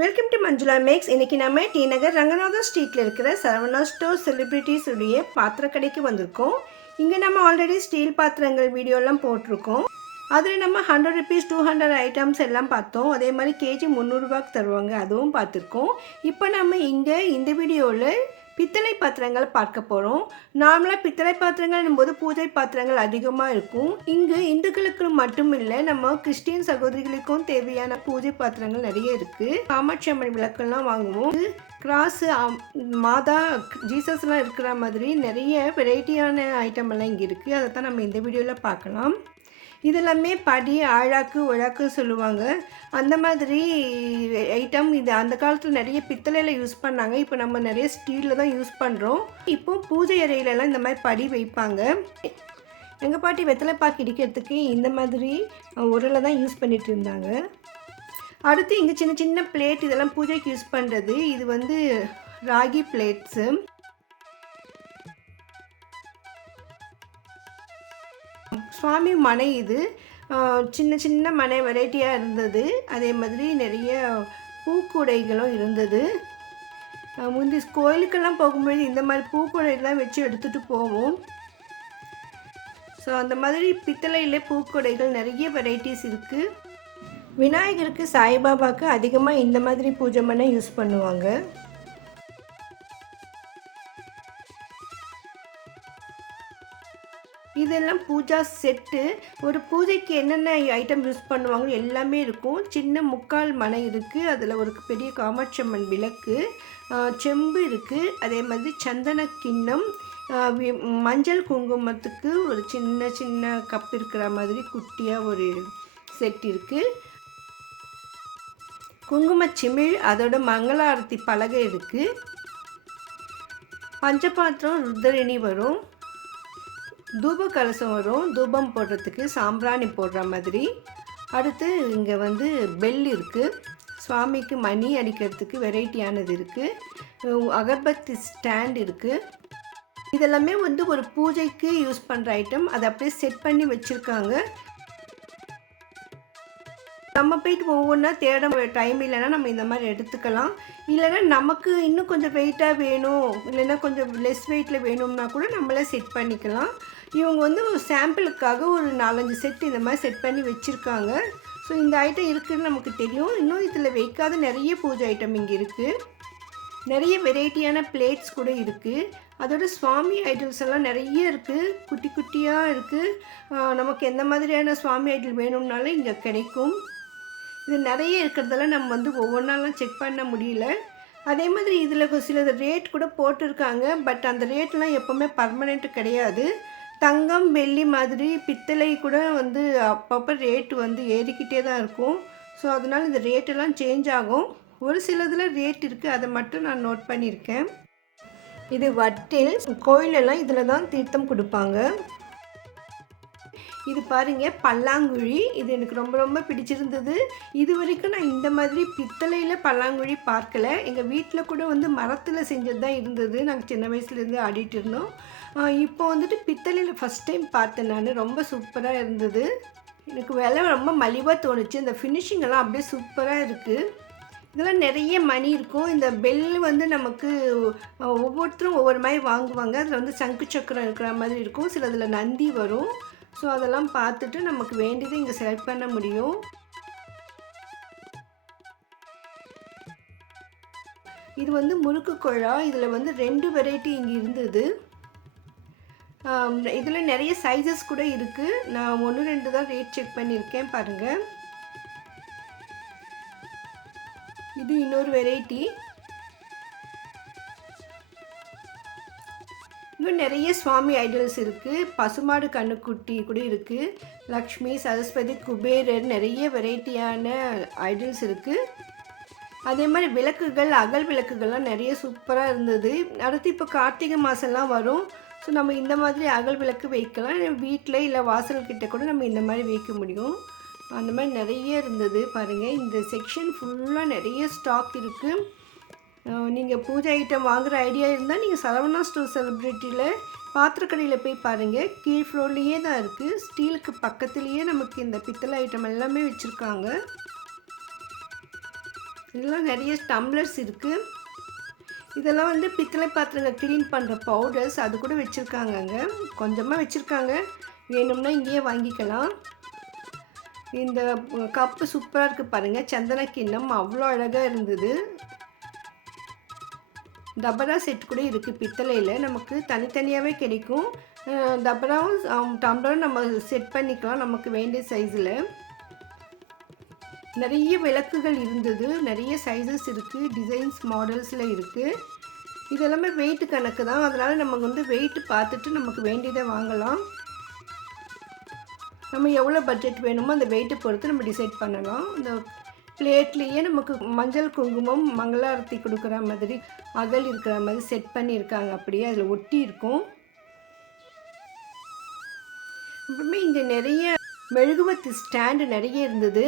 Welcome to Manjula maths இன்னைக்கு நம்ம D நகர் ரங்கநாதா ஸ்ட்ரீட்டில் இருக்கிற சரவணா ஸ்டோர் செலிபிரிட்டிஸுடைய பாத்திர கடைக்கு வந்திருக்கோம். இங்கே நம்ம ஆல்ரெடி ஸ்டீல் பாத்திரங்கள் வீடியோலாம் போட்டிருக்கோம். அதில் நம்ம hundred rupees to hundred items எல்லாம் பார்த்தோம். அதே மாதிரி கேஜி முந்நூறுரூவாக்கு தருவாங்க அதுவும் பார்த்துருக்கோம். இப்போ நம்ம இங்கே இந்த வீடியோவில் பித்தளை பாத்திரங்களை பார்க்க போகிறோம் நார்மலாக பித்தளை பாத்திரங்கள் போது பூஜை பாத்திரங்கள் அதிகமாக இருக்கும். இங்கு இந்துக்களுக்கு மட்டும் இல்லை நம்ம கிறிஸ்டியன் சகோதரிகளுக்கும் தேவையான பூஜை பாத்திரங்கள் நிறைய இருக்குது காமாட்சி அம்மன் விளக்கெல்லாம் வாங்குவோம். கிராஸ் மாதா ஜீசஸ்லாம் இருக்கிற மாதிரி நிறைய வெரைட்டியான ஐட்டம் எல்லாம் இங்கே இருக்குது அதை தான் நம்ம இந்த வீடியோவில் பார்க்கலாம். இதெல்லாமே படி ஆழாக்கு உழாக்கு சொல்லுவாங்க. அந்த மாதிரி ஐட்டம் இது அந்த காலத்தில் நிறைய பித்தளையில் யூஸ் பண்ணாங்க. இப்போ நம்ம நிறைய ஸ்டீலில் தான் யூஸ் பண்ணுறோம் இப்போ பூஜை அறையிலலாம் இந்த மாதிரி படி வைப்பாங்க. எங்கள் பாட்டி வெத்தலைப்பாக்கு இடிக்கிறதுக்கு இந்த மாதிரி உரலை தான் யூஸ் பண்ணிட்டு இருந்தாங்க. அடுத்து இங்கே சின்ன சின்ன பிளேட் இதெல்லாம் பூஜைக்கு யூஸ் பண்ணுறது இது வந்து ராகி பிளேட்ஸு சுவாமி மனை இது. சின்ன சின்ன மனை வெரைட்டியாக இருந்தது. அதே மாதிரி நிறைய பூக்கூடைகளும் இருந்தது. முந்தி கோயிலுக்கெல்லாம் போகும்பொழுது இந்த மாதிரி பூக்கூடைலாம் வச்சு எடுத்துகிட்டு போவோம். ஸோ அந்த மாதிரி பித்தளையில் பூக்கூடைகள் நிறைய வெரைட்டிஸ் இருக்குது விநாயகருக்கு சாய்பாபாவுக்கு அதிகமாக இந்த மாதிரி பூஜை பண்ண யூஸ் பண்ணுவாங்க. இதெல்லாம் பூஜா செட்டு. ஒரு பூஜைக்கு என்னென்ன ஐட்டம் யூஸ் பண்ணுவாங்க எல்லாமே இருக்கும். சின்ன முக்கால் மனை இருக்குது அதில் ஒரு பெரிய காமாட்சி அம்மன் விளக்கு செம்பு இருக்குது அதே மாதிரி சந்தன கிண்ணம் மஞ்சள் குங்குமத்துக்கு ஒரு சின்ன சின்ன கப் இருக்கிற மாதிரி குட்டியாக ஒரு செட் இருக்குது குங்குமச்சிமிழ் அதோட மங்களாரத்தி பலகை இருக்குது பஞ்சபாத்திரம் ருத்ரணி வரும். தூப கலசம் வரும். தூபம் போடுறதுக்கு சாம்பிராணி போடுற மாதிரி. அடுத்து இங்கே வந்து பெல் இருக்குது சுவாமிக்கு மணி அடிக்கிறதுக்கு வெரைட்டியானது இருக்குது அகர்பத்தி ஸ்டாண்ட் இருக்குது இதெல்லாமே வந்து ஒரு பூஜைக்கு யூஸ் பண்ணுற ஐட்டம் அதை அப்படியே செட் பண்ணி வச்சுருக்காங்க. நம்ம போயிட்டு ஒவ்வொன்றா தேட டைம் இல்லைன்னா நம்ம இந்த மாதிரி எடுத்துக்கலாம். இல்லைன்னா நமக்கு இன்னும் கொஞ்சம் வெயிட்டாக வேணும். இல்லைன்னா கொஞ்சம் லெஸ் வெயிட்டில் வேணும்னா கூட நம்மளே செட் பண்ணிக்கலாம். இவங்க வந்து ஒரு சாம்பிளுக்காக ஒரு நாலஞ்சு செட் இந்த மாதிரி செட் பண்ணி வச்சுருக்காங்க. ஸோ இந்த ஐட்டம் இருக்குதுன்னு நமக்கு தெரியும். இன்னும் இதில் வைக்காத நிறைய பூஜை ஐட்டம் இங்கே இருக்குது நிறைய வெரைட்டியான பிளேட்ஸ் கூட இருக்குது அதோட சுவாமி ஐட்டம்ஸ் எல்லாம் நிறைய இருக்குது குட்டி குட்டியாக இருக்குது நமக்கு எந்த மாதிரியான சுவாமி ஐட்டம் வேணும்னாலும் இங்கே கிடைக்கும். இது நிறைய இருக்கிறதால நம்ம வந்து ஒவ்வொன்றாலாம் செக் பண்ண முடியல. அதே மாதிரி இதில் சில ரேட் கூட போட்டிருக்காங்க. பட் அந்த ரேட்லாம் எப்போவுமே பர்மனெண்ட் கிடையாது. தங்கம் வெள்ளி மாதிரி பித்தளை கூட வந்து அப்பப்போ ரேட்டு வந்து ஏறிக்கிட்டே தான் இருக்கும். ஸோ அதனால் இந்த ரேட்டெல்லாம் சேஞ்ச் ஆகும். ஒரு சிலதில் ரேட் இருக்குது அதை மட்டும் நான் நோட் பண்ணியிருக்கேன். இது வட்டில் கோயிலெல்லாம் இதில் தான் தீர்த்தம் கொடுப்பாங்க. இது பாருங்கள் பல்லாங்குழி. இது எனக்கு ரொம்ப ரொம்ப பிடிச்சிருந்தது. இது வரைக்கும் நான் இந்த மாதிரி பித்தளையில் பல்லாங்குழி பார்க்கல. எங்கள் வீட்டில் கூட வந்து மரத்தில் செஞ்சது தான் இருந்தது. நாங்கள் சின்ன வயசுலேருந்து ஆடிட்டு இருந்தோம். இப்போ வந்துட்டு பித்தளையில் ஃபஸ்ட் டைம் பார்த்தேன் நான். ரொம்ப சூப்பராக இருந்தது. எனக்கு விலை ரொம்ப மலிவாக தோணுச்சு. இந்த ஃபினிஷிங்கெல்லாம் அப்படியே சூப்பராக இருக்குது இதெல்லாம் நிறைய மணி இருக்கும். இந்த பெல் வந்து நமக்கு ஒவ்வொருத்தரும் ஒவ்வொரு மாதிரி வாங்குவாங்க. அதில் வந்து சங்கு சக்கரம் இருக்கிற மாதிரி இருக்கும். சிலதில் நந்தி வரும். ஸோ அதெல்லாம் பார்த்துட்டு நமக்கு வேண்டியதை இங்கே செலக்ட் பண்ண முடியும். இது வந்து முறுக்கு குழா. இதில் வந்து ரெண்டு வெரைட்டி இங்கே இருந்தது. இதில் நிறைய சைஸஸ் கூட இருக்குது நான் ஒன்று ரெண்டு தான் ரேட் செக் பண்ணியிருக்கேன் பாருங்கள் இது இன்னொரு வெரைட்டி இன்னும் நிறைய சுவாமி ஐடல்ஸ் இருக்குது பசுமாடு கண்ணுக்குட்டி கூட இருக்குது லக்ஷ்மி சரஸ்வதி குபேரர் நிறைய வெரைட்டியான ஐடல்ஸ் இருக்குது அதே மாதிரி விளக்குகள் அகல் விளக்குகள்லாம் நிறைய சூப்பராக இருந்தது. அடுத்து இப்போ கார்த்திகை மாதம்லாம் வரும். ஸோ நம்ம இந்த மாதிரி அகல் விளக்கு வைக்கலாம். வீட்டில் இல்லை வாசல்கிட்ட கூட நம்ம இந்த மாதிரி வைக்க முடியும். அந்த மாதிரி நிறைய இருந்தது பாருங்கள் இந்த செக்ஷன் ஃபுல்லாக நிறைய ஸ்டாக் இருக்குது நீங்கள் பூஜை ஐட்டம் வாங்குகிற ஐடியா இருந்தால் நீங்கள் சரவணா ஸ்டோர் செலிப்ரிட்டியில் பாத்திரக்கடையில் போய் பாருங்கள் கீழ் ஃப்ளோர்லேயே தான் இருக்குது ஸ்டீலுக்கு பக்கத்துலேயே நமக்கு இந்த பித்தளை ஐட்டம் எல்லாமே வச்சுருக்காங்க. இதெல்லாம் நிறைய டம்ளர்ஸ் இருக்குது இதெல்லாம் வந்து பித்தளை பாத்திரங்கள் க்ளீன் பண்ணுற பவுடர்ஸ் அது கூட வச்சுருக்காங்க அங்கே. கொஞ்சமாக வச்சுருக்காங்க. வேணும்னா இங்கேயே வாங்கிக்கலாம். இந்த கப்பு சூப்பராக இருக்குது பாருங்கள் சந்தன கிண்ணம் அவ்வளோ அழகாக இருந்தது. தபரா செட் கூட இருக்குது பித்தளையில். நமக்கு தனித்தனியாகவே கிடைக்கும். தபராவும் டம்ளரும் நம்ம செட் பண்ணிக்கலாம் நமக்கு வேண்டிய சைஸில் நிறைய விளக்குகள் இருந்தது. நிறைய சைஸஸ் இருக்குது டிசைன்ஸ் மாடல்ஸில் இருக்குது இது எல்லாமே கணக்கு தான். அதனால் நமக்கு வந்து வெயிட் பார்த்துட்டு நமக்கு வேண்டியதை வாங்கலாம். நம்ம எவ்வளோ பட்ஜெட் வேணுமோ அந்த வெயிட்டை பொறுத்து நம்ம டிசைட் பண்ணலாம். இந்த பிளேட்லேயே நமக்கு மஞ்சள் குங்குமம் மங்களாரத்தி கொடுக்குற மாதிரி அகல் இருக்கிற மாதிரி செட் பண்ணியிருக்காங்க. அப்படியே அதில் ஒட்டி இருக்கும். அப்புறமே இங்கே நிறைய மெழுகுவத்தி ஸ்டாண்டு நிறைய இருந்தது.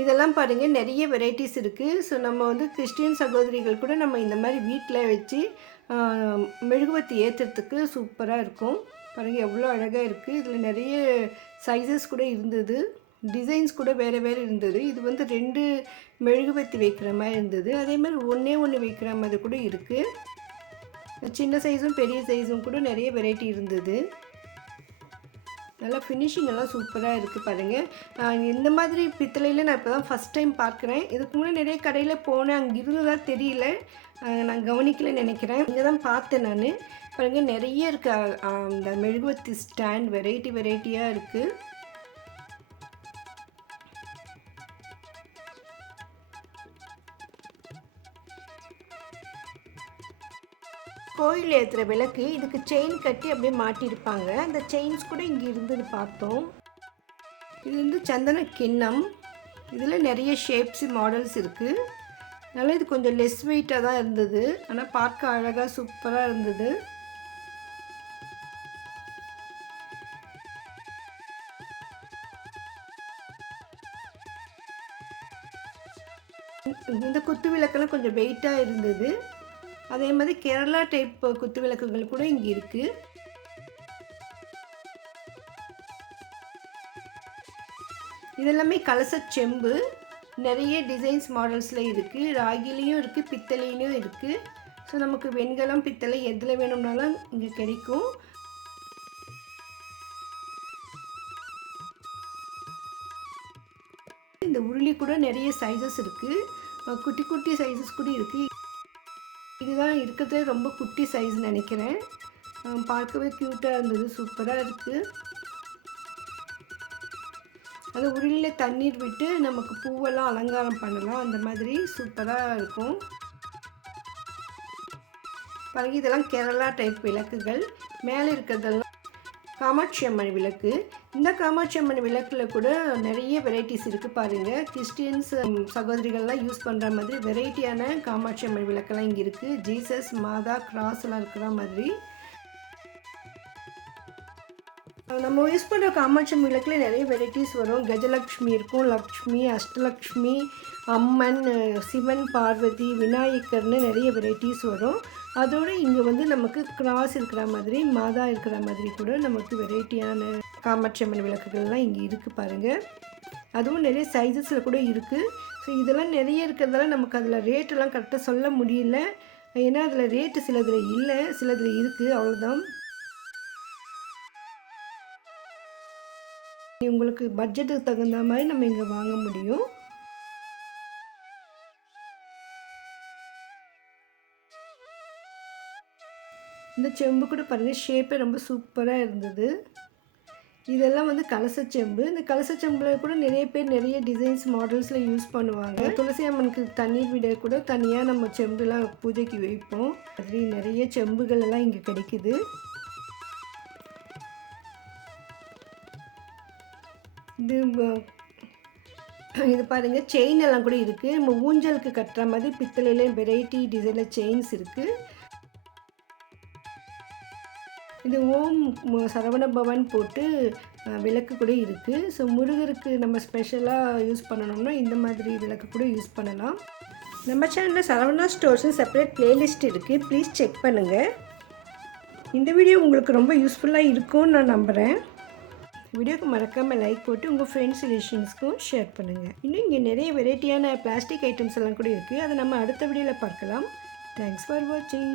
இதெல்லாம் பாருங்கள் நிறைய வெரைட்டிஸ் இருக்குது ஸோ நம்ம வந்து கிறிஸ்டியன் சகோதரிகள் கூட நம்ம இந்த மாதிரி வீட்டில் வச்சு மெழுகுவத்தி ஏற்றுறதுக்கு சூப்பராக இருக்கும். பாருங்கள் எவ்வளோ அழகாக இருக்குது இதில் நிறைய சைஸஸ் கூட இருந்தது. டிசைன்ஸ் கூட வேறு வேறு இருந்தது. இது வந்து ரெண்டு மெழுகுவத்தி வைக்கிற மாதிரி இருந்தது. அதே மாதிரி ஒன்றே ஒன்று வைக்கிற மாதிரி கூட இருக்குது சின்ன சைஸும் பெரிய சைஸும் கூட நிறைய வெரைட்டி இருந்தது. நல்லா ஃபினிஷிங் எல்லாம் சூப்பராக இருக்குது பாருங்கள் இந்த மாதிரி பித்தளையில் நான் இப்போ தான் ஃபஸ்ட் டைம் பார்க்குறேன். இதுக்கு முன்னாடி நிறைய கடையில் போனேன். அங்கே இருந்ததா தெரியல. நான் கவனிக்கல நினைக்கிறேன். இங்கே தான் பார்த்தேன் நான். பாருங்கள் நிறைய இருக்குது அந்த மெழுகுவத்தி ஸ்டாண்ட் வெரைட்டி வெரைட்டியாக இருக்குது கோயில் ஏற்றுற விளக்கு இதுக்கு செயின் கட்டி அப்படியே மாட்டியிருப்பாங்க. அந்த செயின்ஸ் கூட இங்கே இருந்தது பார்த்தோம். இது வந்து சந்தன கிண்ணம் இதில் நிறைய ஷேப்ஸ் மாடல்ஸ் இருக்குது அதனால் இது கொஞ்சம் லெஸ் வெயிட்டாக தான் இருந்தது. ஆனால் பார்க்க அழகாக சூப்பராக இருந்தது. இந்த குத்து விளக்கெல்லாம் கொஞ்சம் வெயிட்டாக இருந்தது. அதே மாதிரி கேரளா டைப் குத்து விளக்குகள் கூட இங்கே இருக்குது இதெல்லாமே கலச செம்பு. நிறைய டிசைன்ஸ் மாடல்ஸில் இருக்குது ராகிலையும் இருக்குது பித்தளையிலையும் இருக்குது ஸோ நமக்கு வெண்கலம் பித்தளை எதில் வேணும்னாலும் இங்கே கிடைக்கும். இந்த உருளி கூட நிறைய சைஸஸ் இருக்குது குட்டி குட்டி சைஸஸ் கூட இருக்குது இதுதான் இருக்கிறதே ரொம்ப குட்டி சைஸ் நினைக்கிறேன். பார்க்கவே க்யூட்டாக இருந்தது சூப்பராக இருக்குது அது உருளியில் தண்ணீர் விட்டு நமக்கு பூவெல்லாம் அலங்காரம் பண்ணலாம். அந்த மாதிரி சூப்பராக இருக்கும். பாருங்க இதெல்லாம் கேரளா டைப் விளக்குகள். மேலே இருக்கிறதெல்லாம் காமாட்சி அம்மன் விளக்கு. இந்த காமாட்சி அம்மன் விளக்கில் கூட நிறைய வெரைட்டிஸ் இருக்குது பாருங்கள் கிறிஸ்டியன்ஸ் சகோதரிகள்லாம் யூஸ் பண்ணுற மாதிரி வெரைட்டியான காமாட்சி அம்மன் விளக்கெல்லாம் இங்கே இருக்குது ஜீசஸ் மாதா கிராஸ்லாம் இருக்கிற மாதிரி. நம்ம யூஸ் பண்ணுற காமாட்சி அம்மன் விளக்கில் நிறைய வெரைட்டிஸ் வரும். கஜலக்ஷ்மி இருக்கும். லக்ஷ்மி அஷ்டலக்ஷ்மி அம்மன் சிவன் பார்வதி விநாயகர்னு நிறைய வெரைட்டிஸ் வரும். அதோடு இங்கே வந்து நமக்கு கிராஸ் இருக்கிற மாதிரி மாதா இருக்கிற மாதிரி கூட நமக்கு வெரைட்டியான காமாட்சியம்மன் விளக்குகள்லாம் இங்கே இருக்குது பாருங்கள் அதுவும் நிறைய சைஸஸில் கூட இருக்குது ஸோ இதெல்லாம் நிறைய இருக்கிறதால நமக்கு அதில் ரேட்டெல்லாம் கரெக்டாக சொல்ல முடியல. ஏன்னா அதில் ரேட்டு சிலதில் இல்லை சிலதில் இருக்குது அவ்வளோதான் உங்களுக்கு பட்ஜெட்டுக்கு தகுந்த மாதிரி நம்ம இங்கே வாங்க முடியும். இந்த செம்பு கூட பாருங்கள் ஷேப்பே ரொம்ப சூப்பராக இருந்தது. இதெல்லாம் வந்து கலசச்செம்பு இந்த கலசச்செம்பில் கூட நிறைய பேர் நிறைய டிசைன்ஸ் மாடல்ஸில் யூஸ் பண்ணுவாங்க. துளசி அம்மனுக்கு தண்ணீர் விட கூட தனியாக நம்ம செம்புலாம் பூஜைக்கு வைப்போம். மாதிரி நிறைய செம்புகள் எல்லாம் இங்கே கிடைக்குது. இது இது பாருங்கள் செயின் எல்லாம் கூட இருக்குது நம்ம ஊஞ்சலுக்கு கட்டுற மாதிரி பித்தளையில வெரைட்டி டிசைனில் செயின்ஸ் இருக்குது இது ஓம் சரவண பவன் போட்டு விளக்கு கூட இருக்குது ஸோ முருகருக்கு நம்ம ஸ்பெஷலாக யூஸ் பண்ணணும்னா இந்த மாதிரி விளக்கு கூட யூஸ் பண்ணலாம். நம்ம சேனலில் சரவணா ஸ்டோர்ஸும் செப்பரேட் பிளேலிஸ்ட் இருக்குது ப்ளீஸ் செக் பண்ணுங்கள் இந்த வீடியோ உங்களுக்கு ரொம்ப யூஸ்ஃபுல்லாக இருக்கும்னு நான் நம்புகிறேன் வீடியோக்கு மறக்காமல் லைக் போட்டு உங்கள் ஃப்ரெண்ட்ஸ் ரிலேஷன்ஸ்க்கும் ஷேர் பண்ணுங்கள் இன்னும் இங்கே நிறைய வெரைட்டியான பிளாஸ்டிக் ஐட்டம்ஸ் எல்லாம் கூட இருக்குது அதை நம்ம அடுத்த வீடியோவில் பார்க்கலாம். தேங்க்ஸ் ஃபார் வாட்சிங்